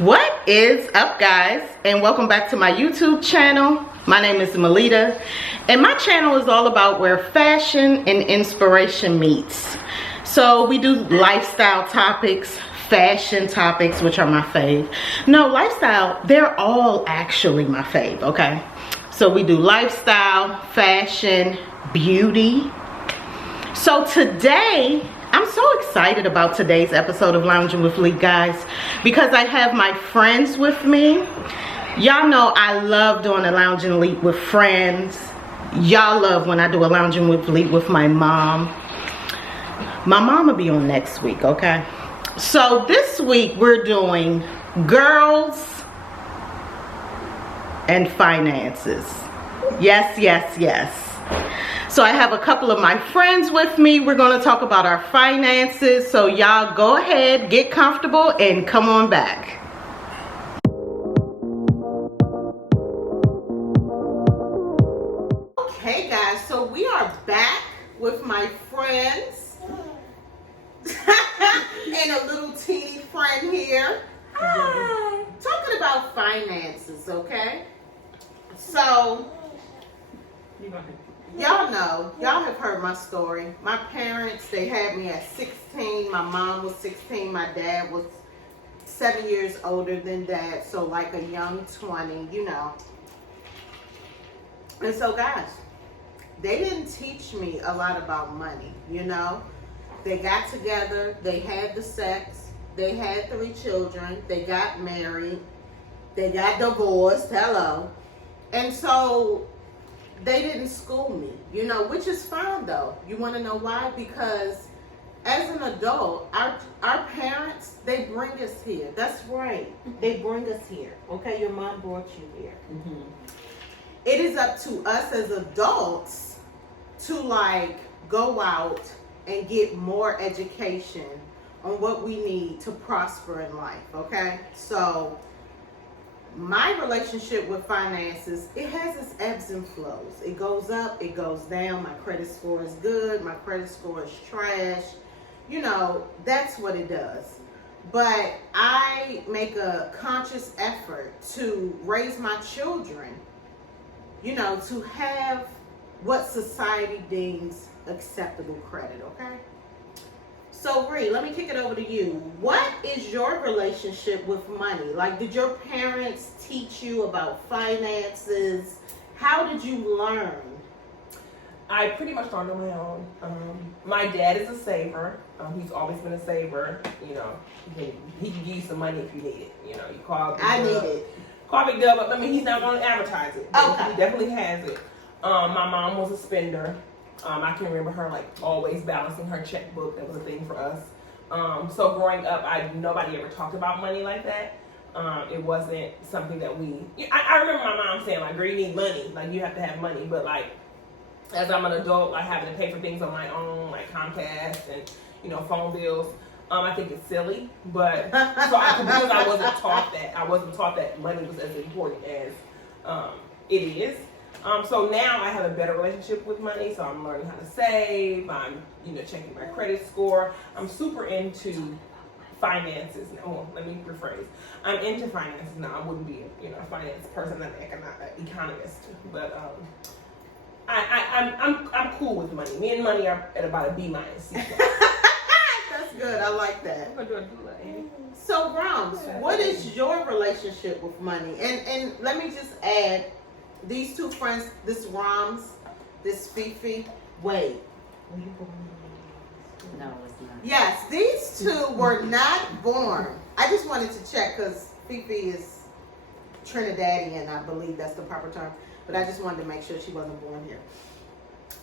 What is up, guys, and welcome back to my YouTube channel. My name is Melita, and my channel is all about where fashion and inspiration meets. So we do lifestyle topics, fashion topics, which are my fave. No, lifestyle, they're all actually my fave, okay? So we do lifestyle, fashion, beauty. So today, I'm so excited about today's episode of Lounging with Lett, guys, because I have my friends with me. Y'all know I love doing a Lounging Lett with friends. Y'all love when I do a Lounging with Lett with my mom. My mom will be on next week, okay? So this week we're doing girls and finances. Yes, yes, yes. So I have a couple of my friends with me. We're going to talk about our finances. So y'all go ahead, get comfortable, and come on back. Okay, guys, so we are back with my friends. And a little teeny friend here. Hi. Talking about finances, okay? So y'all know, y'all have heard my story. My parents, they had me at 16. My mom was 16. My dad was 7 years older than dad. So like a young 20, you know. And so guys, they didn't teach me a lot about money, you know. They got together, they had the sex, they had 3 children, they got married, they got divorced, hello. And so they didn't school me, you know, which is fine though. You want to know why? Because as an adult, our parents, they bring us here. That's right. They bring us here. Okay, your mom brought you here. Mm-hmm. It is up to us as adults to like go out and get more education on what we need to prosper in life. Okay, so my relationship with finances, it has its ebbs and flows. It goes up, it goes down. My credit score is good, my credit score is trash. You know, that's what it does. But I make a conscious effort to raise my children, you know, to have what society deems acceptable credit, okay? So, Bree, let me kick it over to you. What is your relationship with money? Like, did your parents teach you about finances? How did you learn? I pretty much learned on my own. My dad is a saver. He's always been a saver. You know, he can give you some money if you need it. You know, you call. I need it. Call Big Dub, but I mean, he's not going to advertise it. Okay. He definitely has it. My mom was a spender. I can remember her like always balancing her checkbook. That was a thing for us. So growing up, nobody ever talked about money like that. It wasn't something that I remember my mom saying like, "Girl, you need money. Like you have to have money." But like, as I'm an adult, like having to pay for things on my own, like Comcast and phone bills. I think it's silly, but because I wasn't taught that money was as important as it is. So now I have a better relationship with money. So I'm learning how to save. I'm, checking my credit score. I'm super into finances. Oh, let me rephrase. I'm into finances now. I wouldn't be a finance person, an economist, but I'm cool with money. Me and money are at about a B-. That's good. I like that. I'm gonna do a doula, Amy. So, Roms, what is your relationship with money? And let me just add, these 2 friends, this Roms, this Fifi. Wait. No, it's not. Yes, these 2 were not born. I just wanted to check because Fifi is Trinidadian, I believe that's the proper term. But I just wanted to make sure she wasn't born here.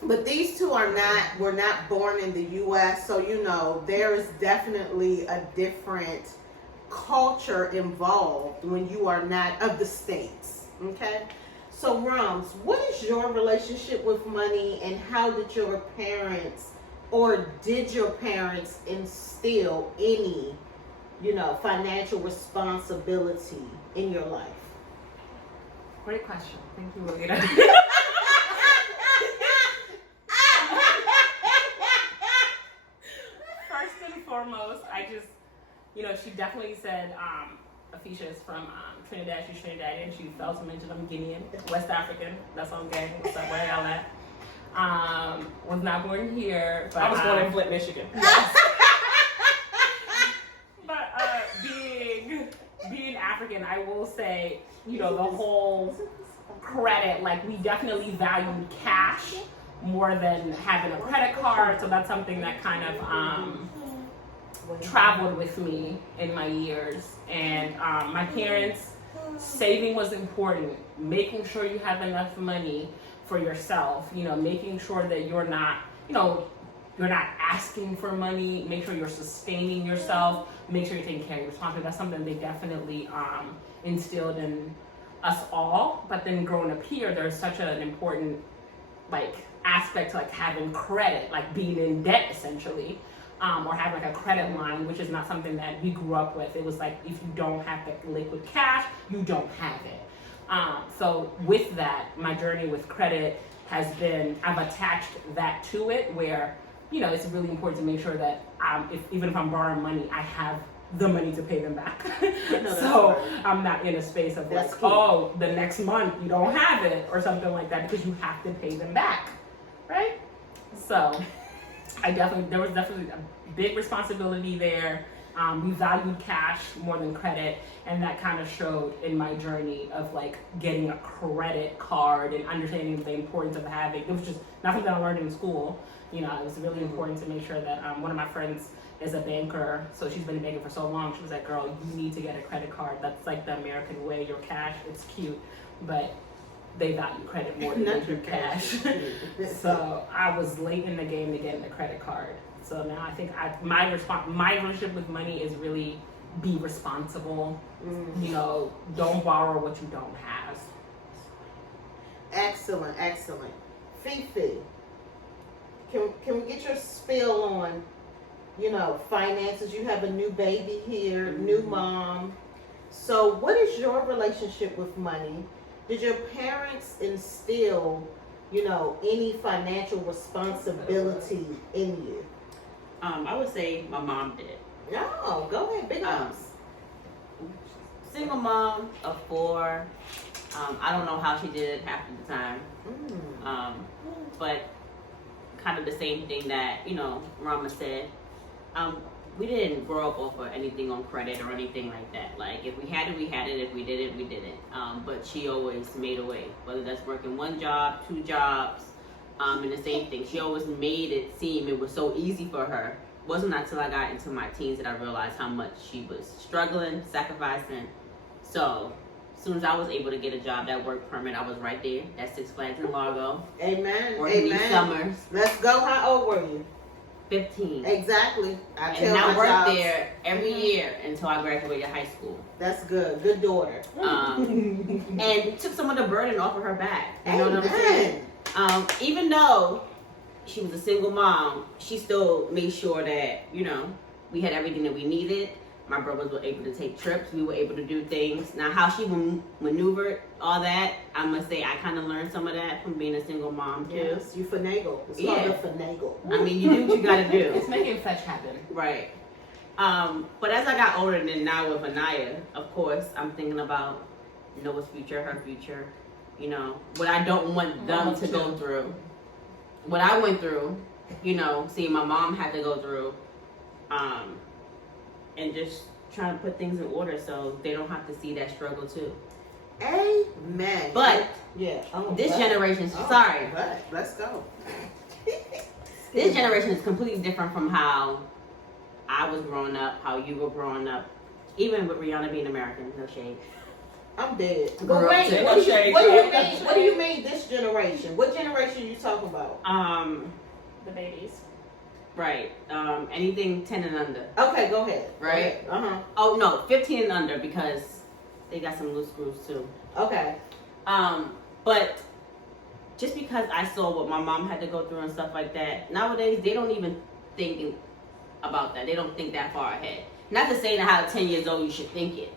But these 2 were not born in the U.S. So, there is definitely a different culture involved when you are not of the States. Okay? So, Roms, what is your relationship with money, and how did your parents, or did your parents instill any, financial responsibility in your life? Great question. Thank you, Melita. First and foremost, I just, she definitely said, Afisha is from Trinidad. She's Trinidadian. She failed to mention I'm Guinean, West African. That's on gang. What's up? Where y'all at? Was not born here. But I was born in Flint, Michigan. Yes. But being African, I will say, you know, the whole credit, like we definitely valued cash more than having a credit card. So that's something that kind of traveled with me in my years. And my parents, saving was important. Making sure you have enough money for yourself, you know, making sure that you're not, you know, you're not asking for money, make sure you're sustaining yourself, make sure you're taking care of your responsibility. That's something they definitely instilled in us all. But then growing up here, there's such an important like aspect to like having credit, like being in debt essentially, or having like a credit line, which is not something that we grew up with. It was like if you don't have the liquid cash, you don't have it. So with that, my journey with credit has been, I've attached that to it where, you know, it's really important to make sure that even if I'm borrowing money, I have the money to pay them back. So I'm not in a space of like, oh, the next month you don't have it or something like that because you have to pay them back, right? So there was definitely a big responsibility there. We valued cash more than credit, and that kind of showed in my journey of like getting a credit card and understanding the importance of having. It was just not something I learned in school. You know, it was really important to make sure that one of my friends is a banker, so she's been a banker for so long. She was like, "Girl, you need to get a credit card. That's like the American way. Your cash, it's cute, but they value credit more than they do cash." So I was late in the game to get a credit card. So now I think my relationship with money is really be responsible. You know, don't borrow what you don't have. Excellent, excellent. Fifi, can we get your spill on, you know, finances? You have a new baby here, new mom. So what is your relationship with money? Did your parents instill, you know, any financial responsibility in you? I would say my mom did. No, go ahead, big ups. Single mom of 4. I don't know how she did it half of the time. But kind of the same thing that, you know, Rama said. We didn't grow up off of anything on credit or anything like that. Like, if we had it, we had it. If we didn't, we didn't. But she always made a way, whether that's working 1 job, 2 jobs, and the same thing. She always made it seem it was so easy for her. It wasn't until I got into my teens that I realized how much she was struggling, sacrificing. So, as soon as I was able to get a job, that work permit, I was right there. That's 6 Flags in Largo. Amen. Working Amen. these summers. Let's go. How old were you? 15. Exactly. And I worked there every year until I graduated high school. That's good. Good daughter. And took some of the burden off of her back. You know what I'm Amen. saying? Even though she was a single mom, she still made sure that, you know, we had everything that we needed. My brothers were able to take trips. We were able to do things. Now, how she maneuvered all that, I must say, I kind of learned some of that from being a single mom, too. Yes, you finagle. It's called a finagle. I mean, you do what you got to do. It's making fetch happen. Right. But as I got older, and then now with Anaya, of course, I'm thinking about Noah's future, her future. You know, what I don't want them to go through. What I went through, you know, seeing my mom had to go through. And just trying to put things in order so they don't have to see that struggle too. Amen. But yeah, this generation, sorry. But let's go. This generation is completely different from how I was growing up, how you were growing up. Even with Rihanna being American, no shade. I'm dead. Grew But up wait, to- what do you mean? What do you mean this generation? What generation are you talking about? The babies. Right. Anything 10 and under. Okay, go ahead. Right? Oh no, 15 and under because they got some loose screws too. Okay. But just because I saw what my mom had to go through and stuff like that, nowadays they don't even think about that. They don't think that far ahead. Not to say that how at 10 years old you should think it.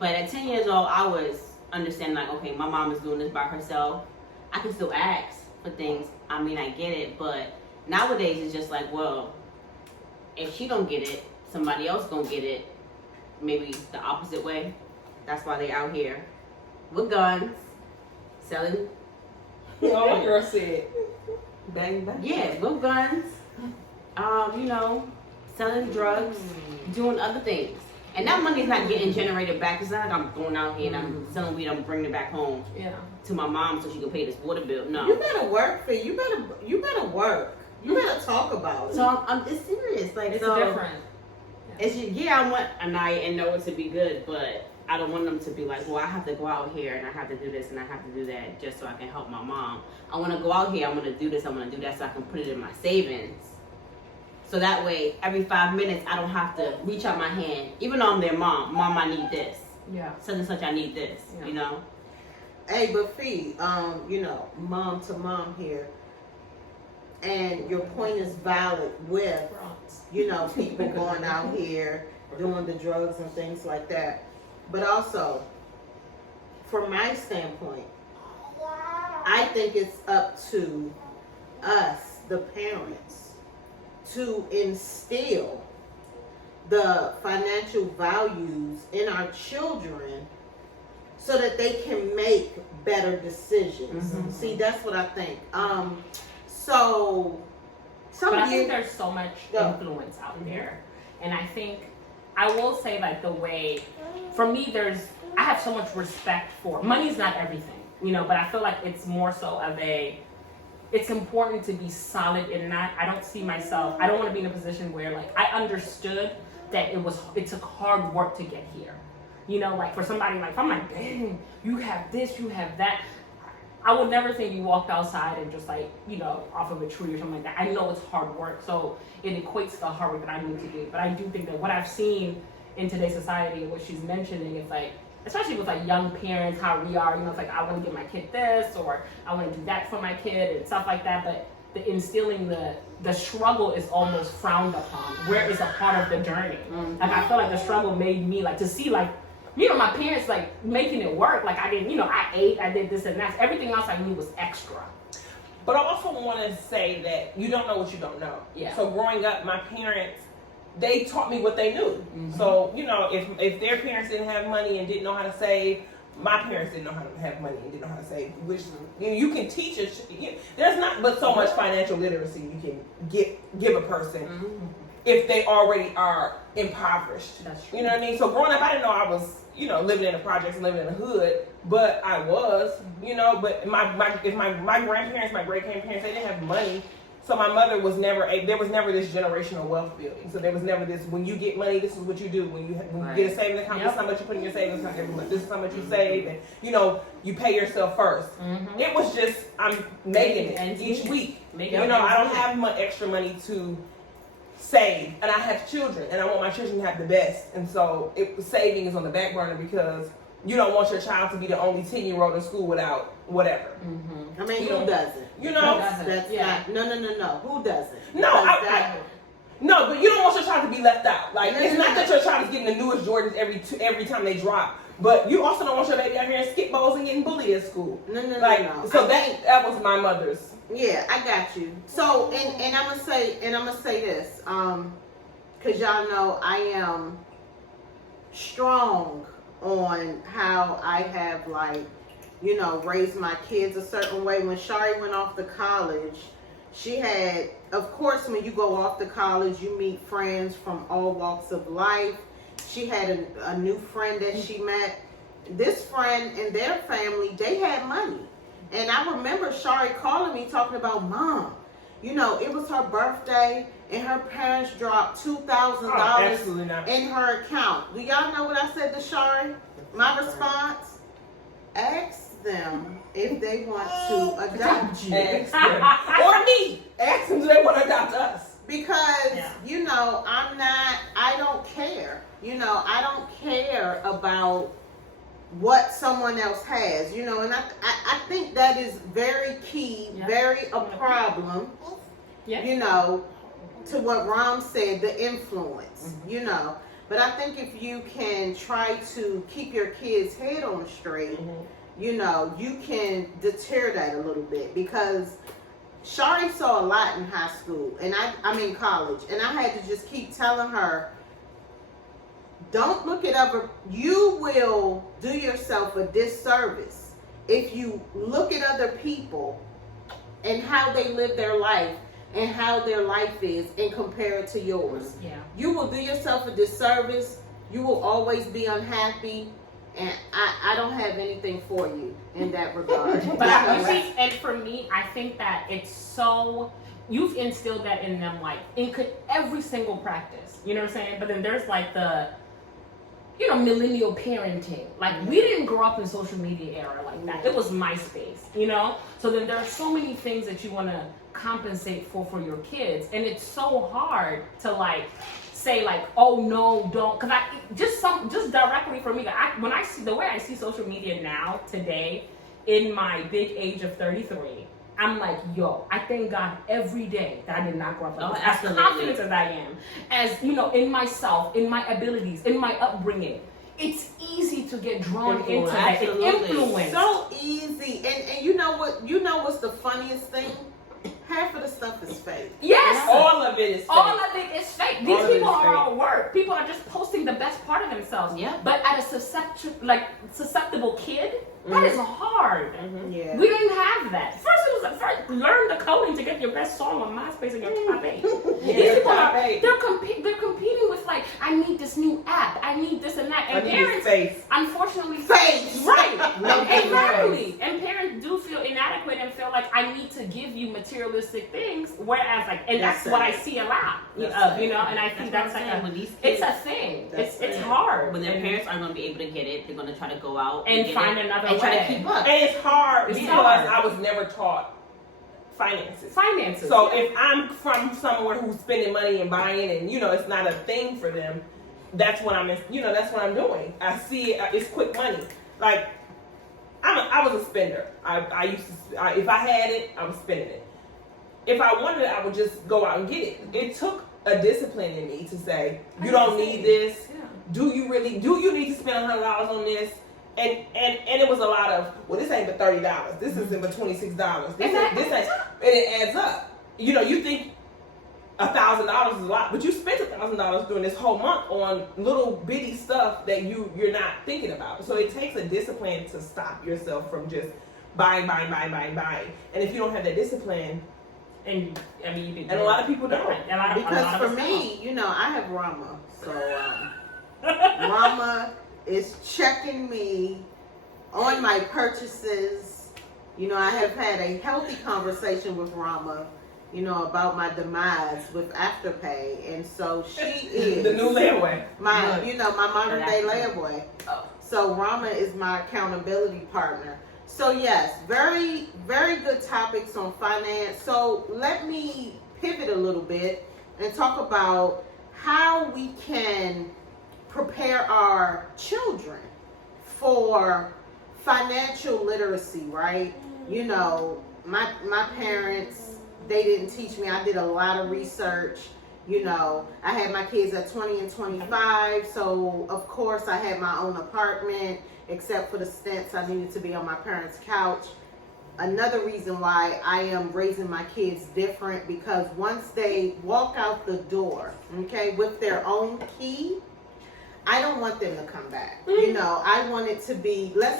But at 10 years old, I was understanding like, okay, my mom is doing this by herself. I can still ask for things. I mean, I get it, but nowadays it's just like, well, if she don't get it, somebody else gonna get it. Maybe the opposite way. That's why they out here with guns, selling. Oh, my girl said, bang, bang. Yeah, with guns. You know, selling drugs, doing other things. And that money's not getting generated back. It's not like I'm going out here and I'm selling weed, I'm bringing it back home to my mom so she can pay this water bill. No. You better work for it. You better work. You better talk about it. So it's serious. Like, It's so different. It's just, I want Anaya and Noah to be good, but I don't want them to be like, well, I have to go out here and I have to do this and I have to do that just so I can help my mom. I want to go out here, I'm going to do this, I'm going to do that so I can put it in my savings. So that way, every 5 minutes, I don't have to reach out my hand, even though I'm their mom. Mom, I need this. Yeah. Such and such, I need this. Yeah. You know. Hey, but Fee, you know, mom to mom here, and your point is valid with, you know, people going out here doing the drugs and things like that. But also, from my standpoint, I think it's up to us, the parents, to instill the financial values in our children so that they can make better decisions. Mm-hmm. See, that's what I think. So some But of I you think there's so much influence out there. And I think, I will say, like, the way, for me, I have so much respect for, money's not everything, you know, but I feel like it's more so of it's important to be solid in that. I don't see myself, I don't want to be in a position where, like, I understood that it took hard work to get here. You know, like, for somebody, like, if I'm like, dang, you have this, you have that, I would never think you walked outside and just, like, you know, off of a tree or something like that. I know it's hard work, so it equates to the hard work that I need to do. But I do think that what I've seen in today's society, what she's mentioning, is like, especially with like young parents, how we are, you know, it's like, I want to give my kid this, or I want to do that for my kid and stuff like that. But the instilling the struggle is almost frowned upon, where it's a part of the journey. Like, I feel like the struggle made me, like, to see, like, you know, my parents, like, making it work. Like, I didn't, you know, I ate, I did this and that. Everything else I knew was extra. But I also want to say that you don't know what you don't know. Yeah. So growing up, my parents, they taught me what they knew. Mm-hmm. So, you know, if their parents didn't have money and didn't know how to save, my parents didn't know how to have money and didn't know how to save. Which, you can teach us. There's not but so much financial literacy you can give a person if they already are impoverished. That's true. You know what I mean? So growing up, I didn't know I was, you know, living in the projects and living in the hood, but I was, you know. But my grandparents, my great grandparents, they didn't have money. So my mother was never, there was never this generational wealth building. So there was never this, when you get money, this is what you do. When you get a savings account, this is how much you put in your savings account every month. This is how much you save. And, you know, you pay yourself first. It was just, I'm making it each week. You know, I don't have extra money to save. And I have children. And I want my children to have the best. And so saving is on the back burner because you don't want your child to be the only 10-year-old in school without whatever. I mean, who doesn't? You know, that's not. No. Who doesn't? No, no, but you don't want your child to be left out. Like, it's not that your child is getting the newest Jordans every time they drop, but you also don't want your baby out here in skip bowls and getting bullied at school. No. So that was my mother's. Yeah, I got you. So, and I'm gonna say this, cause y'all know I am strong on how I have, like, you know, raised my kids a certain way. When Shari went off to college, she had, of course, when you go off to college, you meet friends from all walks of life. She had a new friend that she met. This friend and their family, they had money. And I remember Shari calling me talking about, Mom, you know, it was her birthday and her parents dropped $2,000 in her account. Do y'all know what I said to Shari? My response? Ask them if they want to adopt you. Or me. Ask them if they want to adopt us. Because, you know, I don't care. You know, I don't care about what someone else has, you know, and I think that is very key, very a problem, you know, to what Ram said, the influence, you know. But I think if you can try to keep your kid's head on straight, you know, you can deter that a little bit, because Shari saw a lot in high school, and I mean college, and I had to just keep telling her, don't look at other, you will do yourself a disservice if you look at other people and how they live their life and how their life is and compare it to yours. Yeah. You will do yourself a disservice. You will always be unhappy, and I don't have anything for you in that regard. But you see, and for me, I think that it's so, you've instilled that in them, like, in every single practice. You know what I'm saying? But then there's like the, you know, millennial parenting. Like, we didn't grow up in social media era like that. It was MySpace, you know? So then there are so many things that you want to compensate for your kids. And it's so hard to, like, say, like, oh, no, don't. Because just directly for me, when I see, the way I see social media now, today, in my big age of 33, I'm like, yo, I thank God every day that I did not grow up like this. As confident as I am, as, you know, in myself, in my abilities, in my upbringing. It's easy to get drawn into that. Influence. So easy. And you know what? You know what's the funniest thing? Half of the stuff is fake. Yes. All of it is fake. All of it is fake. These people are all work. People are just posting the best part of themselves. Yeah. But at a susceptible kid, that is hard. Yeah. We didn't have that. First, learn the coding to get your best song on MySpace and your top 8. These people they're competing with, like, I need this new app. I need this and that. And parents, unfortunately, face. Right. Exactly. And parents do feel inadequate and feel like I need to give you materialistic things, whereas, like, and that's what I see a lot of, you know. And I think that's like when these kids, it's a thing. It's hard. When their parents aren't going to be able to get it, they're going to try to go out and find another way. And try to keep up. And it's hard because hard. I was never taught finances. So if I'm from somewhere who's spending money and buying, and, you know, it's not a thing for them, that's what that's what I'm doing. I see it, it's quick money. Like, I was a spender. I used to, if I had it, I was spending it. If I wanted it, I would just go out and get it. It took a discipline in me to say, you don't need this. Yeah. Do you need to spend $100 on this? And it was a lot of, well, this ain't but $30. This isn't but $26. This ain't, and it adds up. You know, you think $1,000 is a lot, but you spent $1,000 during this whole month on little bitty stuff that you're not thinking about. So it takes a discipline to stop yourself from just buying. And if you don't have that discipline, and I mean, you can, and a lot of people don't. Because for me, you know, I have Rama, so Rama is checking me on my purchases. You know, I have had a healthy conversation with Rama, you know, about my demise with Afterpay, and so she is the new layaway. My modern day layaway. Oh. So Rama is my accountability partner. So yes, very, very good topics on finance. So let me pivot a little bit and talk about how we can prepare our children for financial literacy, right? You know, my parents, they didn't teach me. I did a lot of research. You know, I had my kids at 20 and 25, so of course I had my own apartment, except for the stints I needed to be on my parents' couch. Another reason why I am raising my kids different, because once they walk out the door, okay, with their own key, I don't want them to come back. You know, I want it to be, I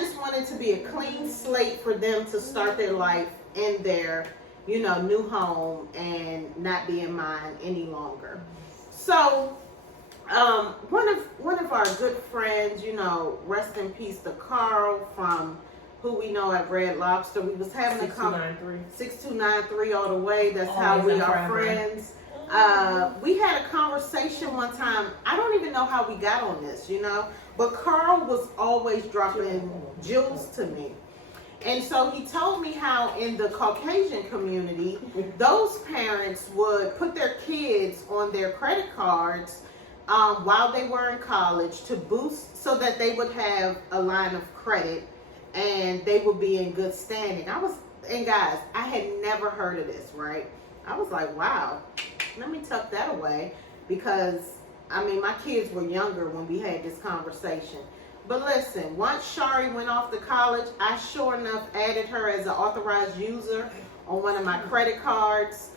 just want it to be a clean slate for them to start their life in their, you know, new home and not be in mine any longer. So, one of our good friends, you know, rest in peace to Carl, from who we know at Red Lobster. We was having 6293 all the way. That's how we are friends. We had a conversation one time. I don't even know how we got on this, you know, but Carl was always dropping jewels to me. And so he told me how in the Caucasian community, those parents would put their kids on their credit cards while they were in college to boost, so that they would have a line of credit and they would be in good standing. And guys, I had never heard of this, right? I was like, wow, let me tuck that away, because I mean, my kids were younger when we had this conversation. But listen, once Shari went off to college, I sure enough added her as an authorized user on one of my credit cards.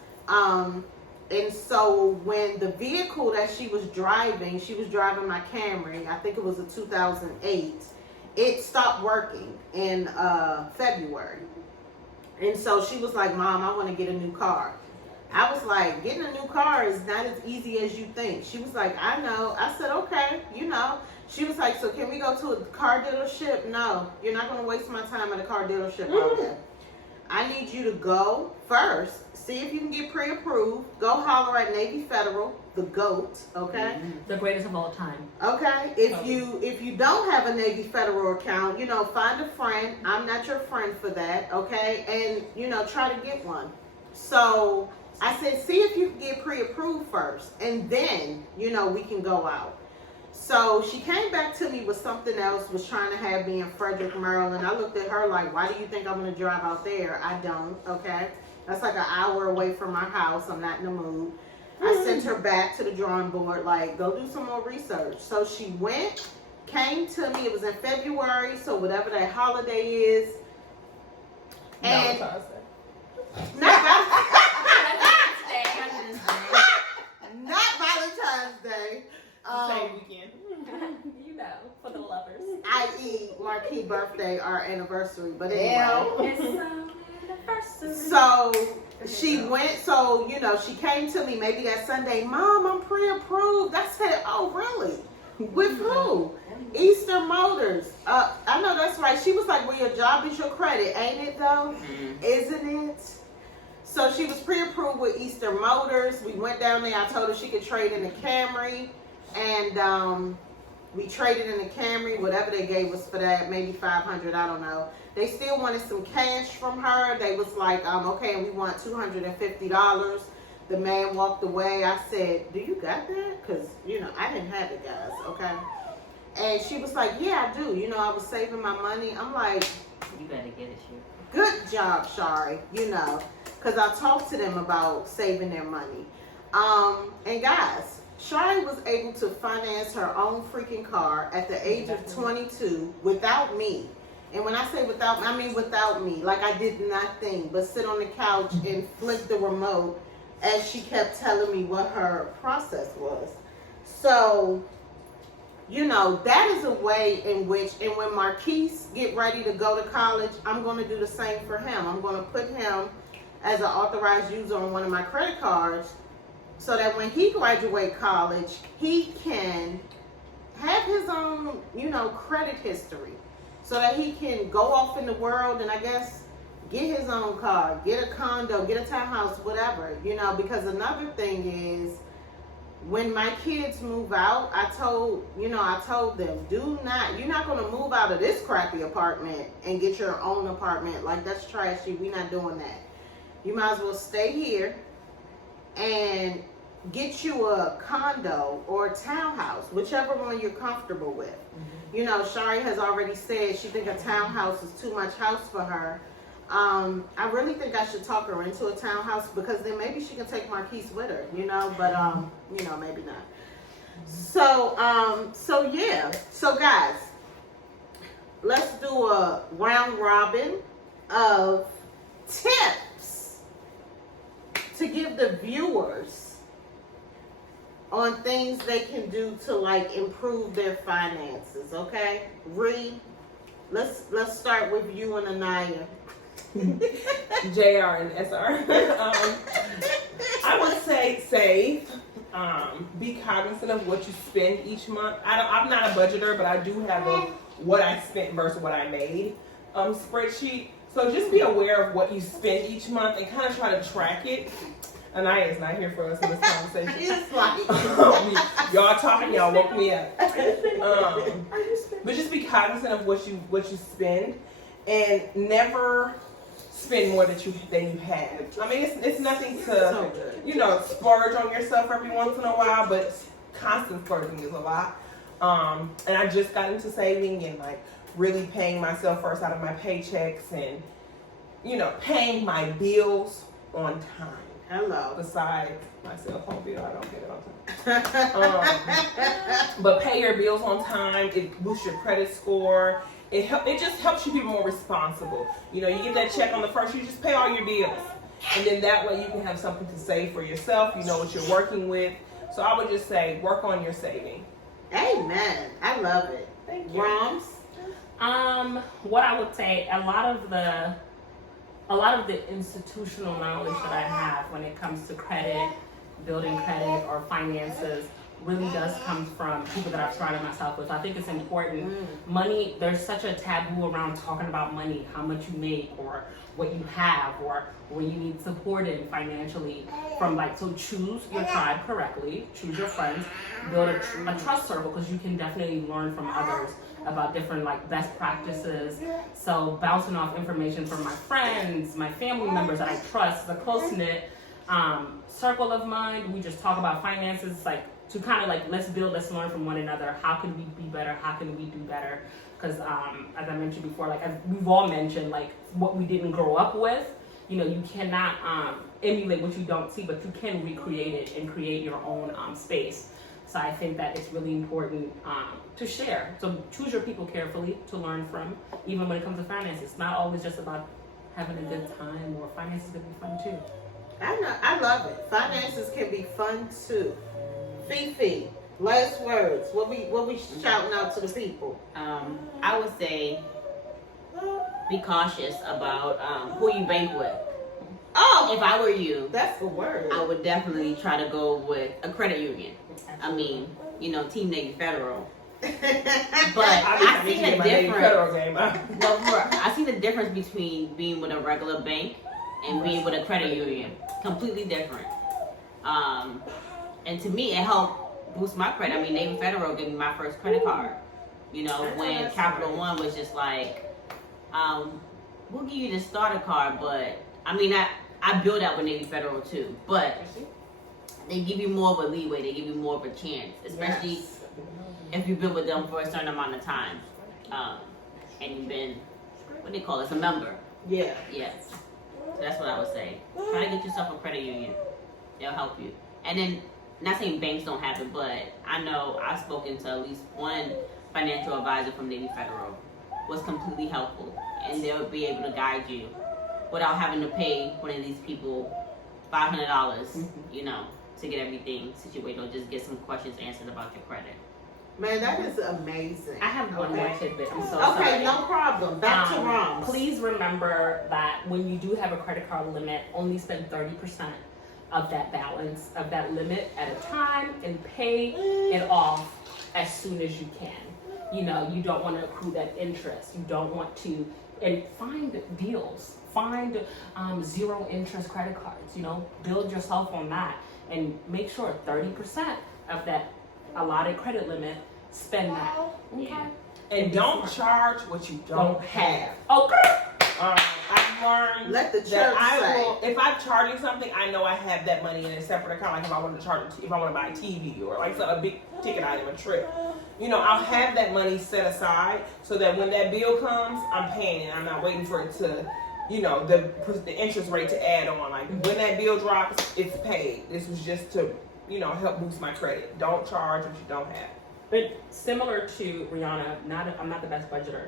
And so when the vehicle that she was driving my Camry, I think it was a 2008, it stopped working in February. And so she was like, Mom, I want to get a new car. I was like, getting a new car is not as easy as you think. She was like, I know. I said, okay, you know. She was like, so can we go to a car dealership? No, you're not going to waste my time at a car dealership all day. I need you to go first, see if you can get pre-approved. Go holler at Navy Federal, the GOAT, okay? The greatest of all time. Okay, if you don't have a Navy Federal account, you know, find a friend. I'm not your friend for that, okay? And, you know, try to get one. So I said, see if you can get pre-approved first, and then, you know, we can go out. So she came back to me with something else, was trying to have me in Frederick, Maryland. I looked at her like, why do you think I'm going to drive out there? I don't, okay? That's like an hour away from my house. I'm not in the mood. I sent her back to the drawing board, like, go do some more research. So she went, came to me. It was in February, so whatever that holiday is. And Valentine's Day. not Valentine's Day. Same weekend. You know, for the lovers. I.e. Marquis birthday, our anniversary. But anyway. It's anniversary. So she went, so, you know, she came to me maybe that Sunday, Mom, I'm pre-approved. I said, oh, really? With who? Easter Motors. I know that's right. She was like, well, your job is your credit, ain't it though? Isn't it? So she was pre-approved with Easter Motors. We went down there. I told her she could trade in the Camry. And we traded in the Camry, whatever they gave us for that, maybe $500, I don't know. They still wanted some cash from her. They was like, okay, we want $250. The man walked away. I said, do you got that? Because, you know, I didn't have it, guys, okay? And she was like, yeah, I do. You know, I was saving my money. I'm like, You better get it, shit. good job, Shari, you know, because I talked to them about saving their money. And guys, Shari was able to finance her own freaking car at the age of 22 without me. And when I say without me, I mean without me. Like I did nothing but sit on the couch and flick the remote as she kept telling me what her process was. So, you know, that is a way in which, and when Marquise get ready to go to college, I'm going to do the same for him. I'm going to put him as an authorized user on one of my credit cards so that when he graduate college, he can have his own, you know, credit history so that he can go off in the world and I guess get his own car, get a condo, get a townhouse, whatever, you know, because another thing is when my kids move out, I told them, you're not going to move out of this crappy apartment and get your own apartment. Like, that's trashy. We're not doing that. You might as well stay here and get you a condo or a townhouse, whichever one you're comfortable with. Mm-hmm. You know, Shari has already said she thinks a townhouse is too much house for her. I really think I should talk her into a townhouse because then maybe she can take Marquise with her, you know, but, you know, maybe not. So yeah. So guys, let's do a round robin of tips to give the viewers on things they can do to like improve their finances, okay? Let's start with you and Anaya. JR and SR. I would say save. Be cognizant of what you spend each month. I'm not a budgeter, but I do have a what I spent versus what I made spreadsheet. So just be aware of what you spend each month and kind of try to track it. Anaya is not here for us in this conversation. It's like y'all talking, y'all woke me up. But just be cognizant of what you spend and never spend more than you have. I mean, it's nothing to, you know, splurge on yourself every once in a while, but constant splurging is a lot. And I just got into saving and like really paying myself first out of my paychecks and, you know, paying my bills on time. hello. Besides my cell phone bill, I don't get it on time. But pay your bills on time. It boosts your credit score. It just helps you be more responsible. You know, you get that check on the first, you just pay all your bills. And then that way you can have something to save for yourself. You know what you're working with. So I would just say work on your saving. Amen. I love it. Thank you. Roms? What I would say, a lot of the institutional knowledge that I have when it comes to credit, building credit or finances really does come from people that I've surrounded myself with. I think it's important. Money, there's such a taboo around talking about money, how much you make or what you have or where you need support in financially from so choose your tribe correctly, choose your friends, build a trust circle because you can definitely learn from others about different best practices. So bouncing off information from my friends, my family members that I trust, the close-knit circle of mine. We just talk about finances, to kind of let's build, let's learn from one another. How can we be better? How can we do better? Because as I mentioned before, as we've all mentioned, what we didn't grow up with, you cannot emulate what you don't see, but you can recreate it and create your own space. So I think that it's really important to share. So choose your people carefully to learn from, even when it comes to finances. It's not always just about having a good time, or finances can be fun too. I know. I love it. Finances can be fun too. Fifi, last words. What we shouting out to the people? I would say be cautious about who you bank with. Oh, If I were you, that's the word. I would definitely try to go with a credit union. I mean, Team Navy Federal. But I see the difference. I see the difference between being with a regular bank and being with a credit union. Completely different. And to me, it helped boost my credit. I mean, Navy Federal gave me my first credit card. When Capital One was just we'll give you the starter card, but I mean, I built out with Navy Federal too, but they give you more of a leeway. They give you more of a chance, especially if you've been with them for a certain amount of time, and you've been, what do they call it, a member. Yeah. Yes. So that's what I would say. Try to get yourself a credit union. They'll help you. And then, not saying banks don't have it, but I know I've spoken to at least one financial advisor from Navy Federal. Was completely helpful, and they'll be able to guide you without having to pay one of these people $500, to get everything situated or just get some questions answered about your credit. Man, that is amazing. I have one more tidbit. I'm so Okay, sorry. no problem. Back to Rom. Please remember that when you do have a credit card limit, only spend 30% of that balance, of that limit at a time, and pay it off as soon as you can. You don't want to accrue that interest. You don't want to, and find deals. Find zero interest credit cards. Build yourself on that, and make sure 30% of that allotted credit limit, spend that. Okay. Yeah. And don't charge what you don't have. Okay. I've learned Let the church that say. if I'm charging something, I know I have that money in a separate account. Like if I want to charge, if I want to buy a TV or a big ticket item, a trip, I'll have that money set aside so that when that bill comes, I'm paying it. I'm not waiting for it to, the interest rate to add on. Like when that bill drops, it's paid. This was just to, help boost my credit. Don't charge what you don't have. But similar to Rihanna, I'm not the best budgeter.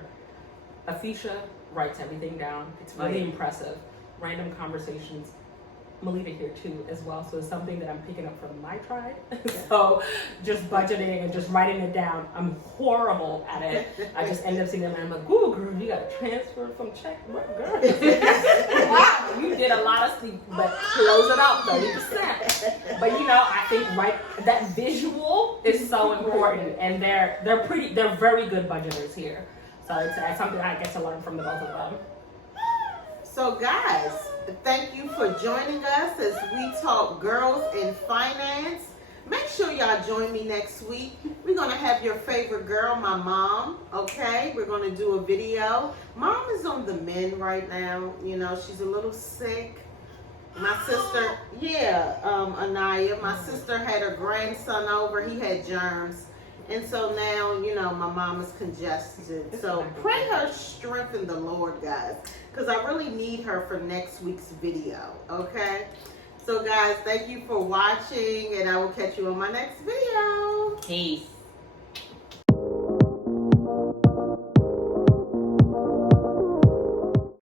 Afisha writes everything down. It's really impressive. Random conversations. Melita here too as well. So it's something that I'm picking up from my tribe. So just budgeting and just writing it down. I'm horrible at it. I just end up seeing them and I'm like, ooh girl, you got to transfer from check. What girl? Wow, you did a lot of sleep, but close it out 30%. But I think that visual is so important, and they're very good budgeters here. So it's something I get to learn from the both of them. So guys, thank you for joining us as we talk girls in finance. Make sure y'all join me next week. We're going to have your favorite girl, my mom, okay? We're going to do a video. Mom is on the mend right now. She's a little sick. My sister, Anaya, my sister had her grandson over. He had germs. And so now, my mom is congested. So pray her strength in the Lord, guys. Because I really need her for next week's video, okay? So, guys, thank you for watching. And I will catch you on my next video. Peace.